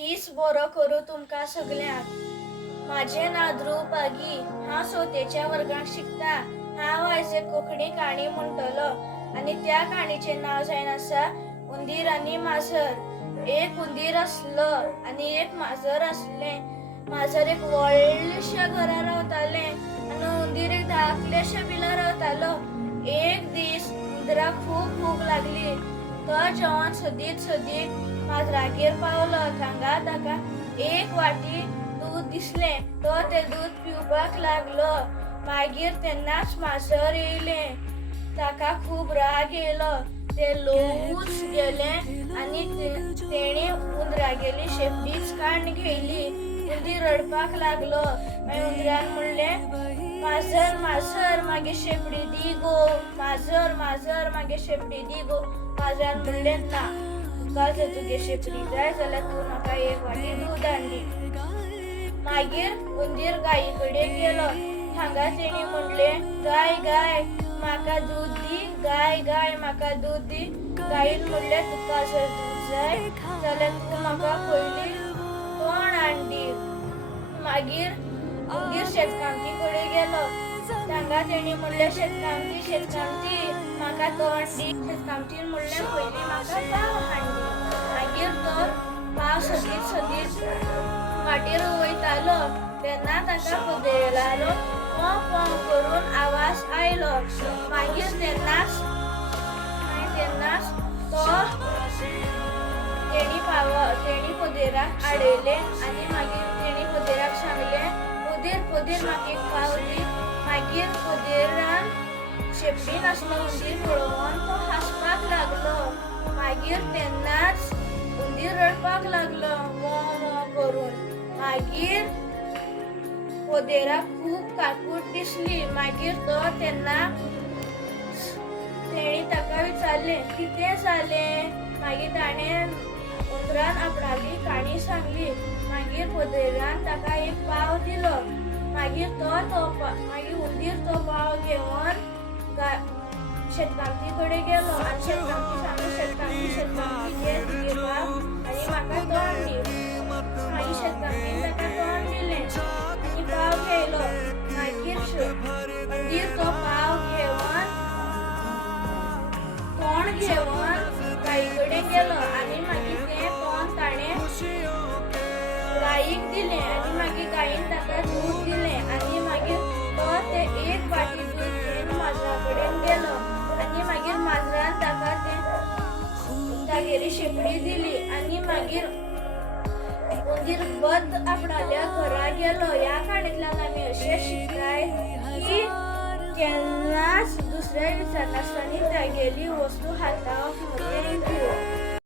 दीस बरो करू तुमका सगळ्यांक. माझे नाव ध्रुव पागी. हांव चवथेच्या वर्गांत शिकता. हांव आयज एक कोंकणी काणी म्हणटलो आनी त्या काणयेचें नांव जावन आसा उंदीर आनी माजर. एक उंदीर आसलो आनी एक माजर आसलें. माजर एक व्हडलेशा घरा रावतालें आनी उंदीर एक धाकलेशा बिला रावतालो. एक दीस उंदराक खूब भूक लागली. तो जेवण सोदीत माजरागेर पावलो. थंगा ताका एक वाटी दूध दिसलें. तो तें दूध पिवपाक लागलो. मागीर तेन्नाच माजर येयलें. ताका खूब राग येयलो. तें लोळूच गेलें आनी तेणे उंदरागेली शेपडीच काडून घेतली. उंदीर रडपाक लागलो. मागीर उंदरान म्हणलें, माजर माजर मागे शेपडी दी गो. माजर माजर मागे शेपडी दी गो. माजरान म्हणलें, ना, तुका जर तुगे शेपडी जाय जाल्यार तूं म्हाका एक वाटी दूद हाड दी. मागीर उंदीर गाये कडेन गेलो. हांगा तेणी म्हणलें, गाय गाय म्हाका दूद दी. गाय गाय म्हाका दूद दी. गायेन म्हणलें, तुका जर दूद जाय जाल्यार तूं म्हाका पयलीं तोंड हाड दी. मागीर उंदीर शेतकामती कडेन गेलो. तांगा तेणी म्हणलें, शेतकामती म्हाका तोंड दी. शेतकामतीन म्हणलें, पयलीं म्हाका पाव हाड दी. मागीर तो पाव सोदीत वाटेर वयतालो तेन्ना ताका पोदेरालो पों पों करून आवाज आयलो. मागीर तेन्नाच तो तेणी पोदेराक आडयलें आनी मागीर तेणी पोदेराक सांगलें, पोदेर म्हाका एक पाव दी. मागीर पोदेरान शेपडीन आसलो उंदीर पळोवन तो हांसपाक लागलो. मागीर तेन्नाच उंदीर रडपाक लागलो मों मों करून. मागीर पोदेराक खूब काकूट दिसली. मागीर तो तेणी ताका विचारलें, कितें जालें. मागीर ताणें उंदरान आपणाली काणी सांगली. मागीर पोदेरान ताका एक पाव दिलो. मागीर उंदीर तो पाव घेवन शेतकामती कडेन गेलो आनी शेतकामती सांगलें, शेतकामती घे तुगे पाव आनी म्हाका तोंड दी. मागीर शेतकामतीन ताका तोंड दिलें आनी पाव घेयलो. मागीर उंदीर तो पाव तोंड घेवन गाये कडेन गेलो आनी मागीर तें तोंड ताणें गायेक दिलें आनी मागीर गायेन ताका दूद दिलें आनी मागीर तो तें एक वाटी दूद घेवन माजरा कडेन गेलो आनी मागीर माजरान ताका तागेली शेपडी दिली आनी मागीर उंदीर बद्द आपणाल्या घरा गेलो. ह्या काणयेंतल्यान आमी अशें शिकताय की केन्नाच दुसऱ्या विचारनासतना तागेली वस्तू हाताळप